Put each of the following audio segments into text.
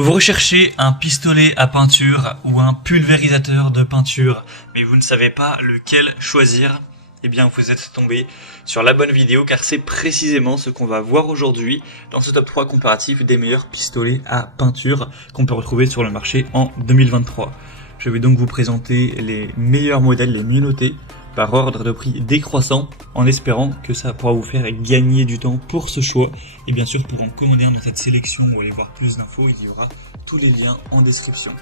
Vous recherchez un pistolet à peinture ou un pulvérisateur de peinture, mais vous ne savez pas lequel choisir? Eh bien, vous êtes tombé sur la bonne vidéo car c'est précisément ce qu'on va voir aujourd'hui dans ce top 3 comparatif des meilleurs pistolets à peinture qu'on peut retrouver sur le marché en 2023. Je vais donc vous présenter les meilleurs modèles, les mieux notés, par ordre de prix décroissant, en espérant que ça pourra vous faire gagner du temps pour ce choix. Et bien sûr, pour en commander un dans cette sélection ou aller voir plus d'infos, il y aura tous les liens en description.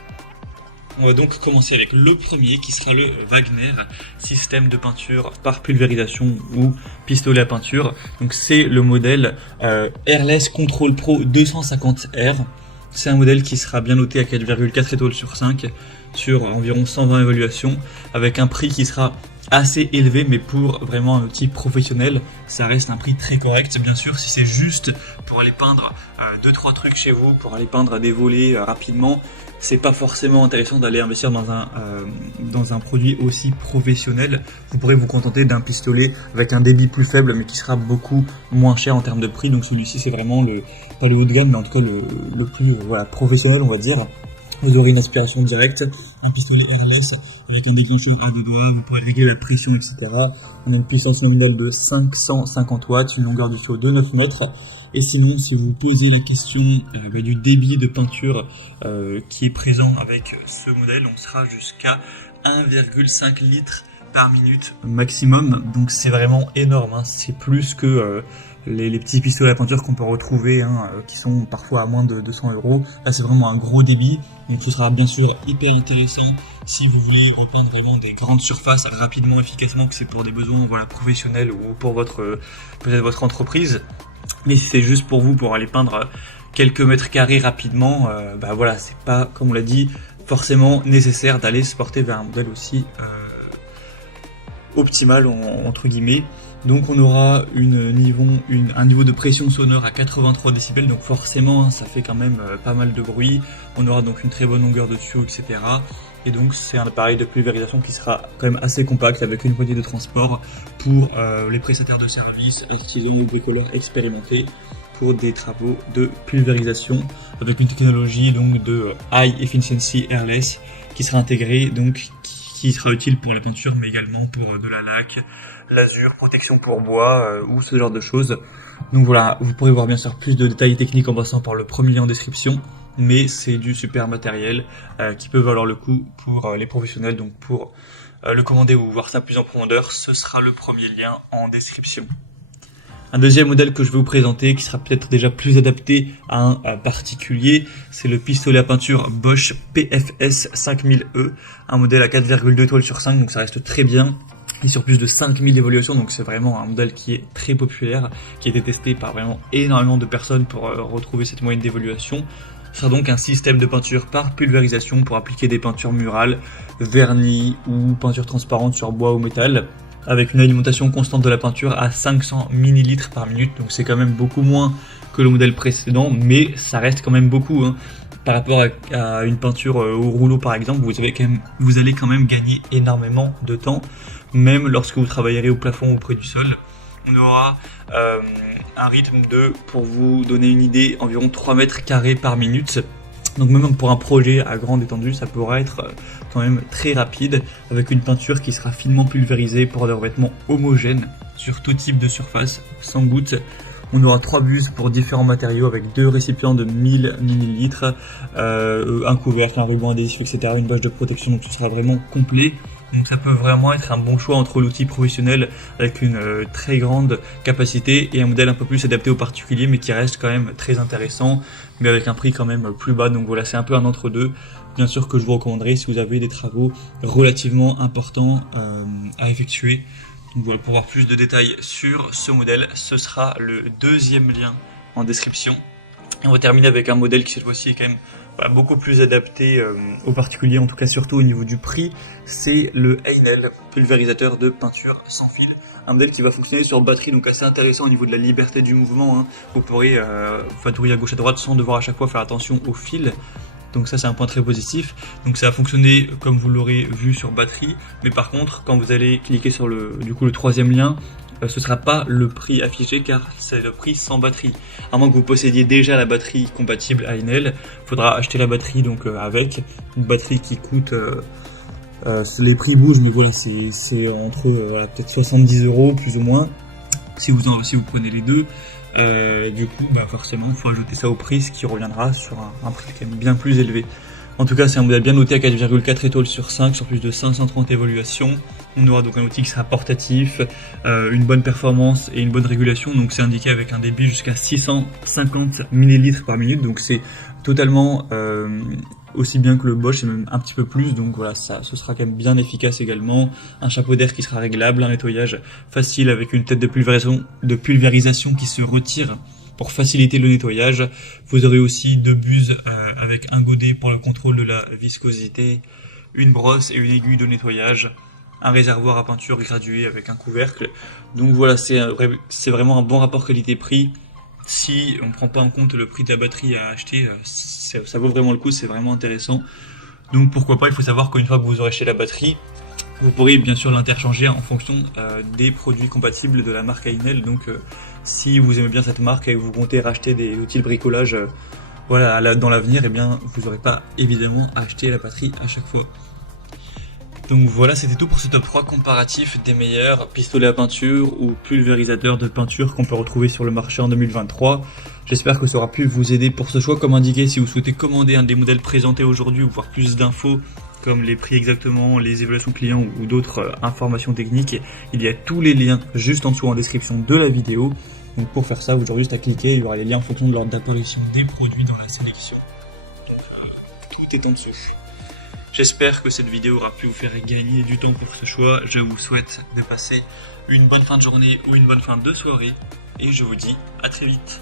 On va donc commencer avec le premier qui sera le Wagner, système de peinture par pulvérisation ou pistolet à peinture. Donc c'est le modèle Airless Control Pro 250R. C'est un modèle qui sera bien noté à 4,4 étoiles sur 5 sur environ 120 évaluations, avec un prix qui sera assez élevé, mais pour vraiment un outil professionnel, ça reste un prix très correct. Bien sûr, si c'est juste pour aller peindre 2-3 trucs chez vous, pour aller peindre des volets rapidement, c'est pas forcément intéressant d'aller investir dans un produit aussi professionnel. Vous pourrez vous contenter d'un pistolet avec un débit plus faible, mais qui sera beaucoup moins cher en termes de prix. Donc celui-ci, c'est vraiment pas le haut de gamme, mais en tout cas le plus professionnel, on va dire. Vous aurez une aspiration directe, un pistolet airless avec un déclencheur à deux doigts, vous pourrez régler la pression, etc. On a une puissance nominale de 550 watts, une longueur du saut de 9 mètres. Et sinon, si vous posez la question du débit de peinture qui est présent avec ce modèle, on sera jusqu'à 1,5 litres par minute maximum. Donc c'est vraiment énorme, hein. C'est plus que les petits pistolets à peinture qu'on peut retrouver, qui sont parfois à moins de 200 €. Là, c'est vraiment un gros débit. Donc ce sera bien sûr hyper intéressant si vous voulez repeindre vraiment des grandes surfaces rapidement, efficacement, que c'est pour des besoins professionnels ou pour peut-être votre entreprise. Mais si c'est juste pour vous, pour aller peindre quelques mètres carrés rapidement, c'est pas, comme on l'a dit, forcément nécessaire d'aller se porter vers un modèle aussi optimal entre guillemets. Donc on aura un niveau de pression sonore à 83 décibels, donc forcément ça fait quand même pas mal de bruit. On aura donc une très bonne longueur de tuyau, etc. Et donc c'est un appareil de pulvérisation qui sera quand même assez compact, avec une poignée de transport pour les prestataires de services, artisans ou bricoleurs expérimentés pour des travaux de pulvérisation, avec une technologie donc de High Efficiency Airless qui sera intégrée, donc qui sera utile pour la peinture, mais également pour de la laque, l'azur, protection pour bois ou ce genre de choses. Donc voilà, vous pourrez voir bien sûr plus de détails techniques en passant par le premier lien en description, mais c'est du super matériel qui peut valoir le coup pour les professionnels. Donc pour le commander ou voir ça plus en profondeur, ce sera le premier lien en description. Un deuxième modèle que je vais vous présenter, qui sera peut-être déjà plus adapté à un particulier, c'est le pistolet à peinture Bosch PFS 5000E, un modèle à 4,2 étoiles sur 5, donc ça reste très bien, et sur plus de 5000 évaluations, donc c'est vraiment un modèle qui est très populaire, qui a été testé par vraiment énormément de personnes pour retrouver cette moyenne d'évaluation. Ce sera donc un système de peinture par pulvérisation pour appliquer des peintures murales, vernis ou peintures transparentes sur bois ou métal, avec une alimentation constante de la peinture à 500 ml par minute, donc c'est quand même beaucoup moins que le modèle précédent, mais ça reste quand même beaucoup, hein. Par rapport à une peinture au rouleau par exemple, vous allez quand même gagner énormément de temps, même lorsque vous travaillerez au plafond ou près du sol. On aura un rythme de, pour vous donner une idée, environ 3 mètres carrés par minute. Donc même pour un projet à grande étendue, ça pourra être quand même très rapide, avec une peinture qui sera finement pulvérisée pour des revêtements homogènes sur tout type de surface, sans goutte. On aura 3 buses pour différents matériaux, avec 2 récipients de 1000 ml, un couvercle, un ruban adhésif, etc., une bâche de protection, donc ce sera vraiment complet. Donc ça peut vraiment être un bon choix entre l'outil professionnel avec une très grande capacité et un modèle un peu plus adapté aux particuliers, mais qui reste quand même très intéressant, mais avec un prix quand même plus bas. Donc voilà, c'est un peu un entre-deux. Bien sûr que je vous recommanderais si vous avez des travaux relativement importants à effectuer. Donc voilà, pour voir plus de détails sur ce modèle, ce sera le deuxième lien en description. Et on va terminer avec un modèle qui cette fois-ci est quand même beaucoup plus adapté aux particuliers, en tout cas surtout au niveau du prix. C'est le Heinel, pulvérisateur de peinture sans fil. Un modèle qui va fonctionner sur batterie, donc assez intéressant au niveau de la liberté du mouvement, hein. Vous pourrez fatouiller à gauche à droite sans devoir à chaque fois faire attention au fil. Donc ça c'est un point très positif. Donc ça va fonctionner comme vous l'aurez vu sur batterie, mais par contre quand vous allez cliquer sur le troisième lien, ce sera pas le prix affiché car c'est le prix sans batterie. À moins que vous possédiez déjà la batterie compatible à Enel, il faudra acheter la batterie donc avec une batterie qui coûte, les prix bougent mais voilà c'est entre peut-être 70 € plus ou moins si vous prenez les deux. Du coup forcément il faut ajouter ça au prix, ce qui reviendra sur un prix quand même bien plus élevé. En tout cas, c'est un modèle bien noté à 4,4 étoiles sur 5, sur plus de 530 évaluations. On aura donc un outil qui sera portatif, une bonne performance et une bonne régulation. Donc c'est indiqué avec un débit jusqu'à 650 ml par minute. Donc c'est totalement aussi bien que le Bosch et même un petit peu plus. Donc voilà, ce sera quand même bien efficace également. Un chapeau d'air qui sera réglable, un nettoyage facile avec une tête de pulvérisation qui se retire pour faciliter le nettoyage. Vous aurez aussi deux buses avec un godet pour le contrôle de la viscosité, une brosse et une aiguille de nettoyage, un réservoir à peinture gradué avec un couvercle. Donc voilà, c'est vraiment un bon rapport qualité-prix. Si on ne prend pas en compte le prix de la batterie à acheter, ça vaut vraiment le coup, c'est vraiment intéressant. Donc pourquoi pas, il faut savoir qu'une fois que vous aurez acheté la batterie, vous pourrez bien sûr l'interchanger en fonction des produits compatibles de la marque Enel. Donc si vous aimez bien cette marque et que vous comptez racheter des outils de bricolage dans l'avenir, eh bien vous n'aurez pas évidemment à acheter la batterie à chaque fois. Donc voilà, c'était tout pour ce top 3 comparatif des meilleurs pistolets à peinture ou pulvérisateurs de peinture qu'on peut retrouver sur le marché en 2023. J'espère que ça aura pu vous aider pour ce choix. Comme indiqué, si vous souhaitez commander un des modèles présentés aujourd'hui ou voir plus d'infos comme les prix exactement, les évaluations clients ou d'autres informations techniques, il y a tous les liens juste en dessous en description de la vidéo. Donc pour faire ça, vous aurez juste à cliquer, il y aura les liens en fonction de l'ordre d'apparition des produits dans la sélection. Donc tout est en dessous. J'espère que cette vidéo aura pu vous faire gagner du temps pour ce choix. Je vous souhaite de passer une bonne fin de journée ou une bonne fin de soirée. Et je vous dis à très vite.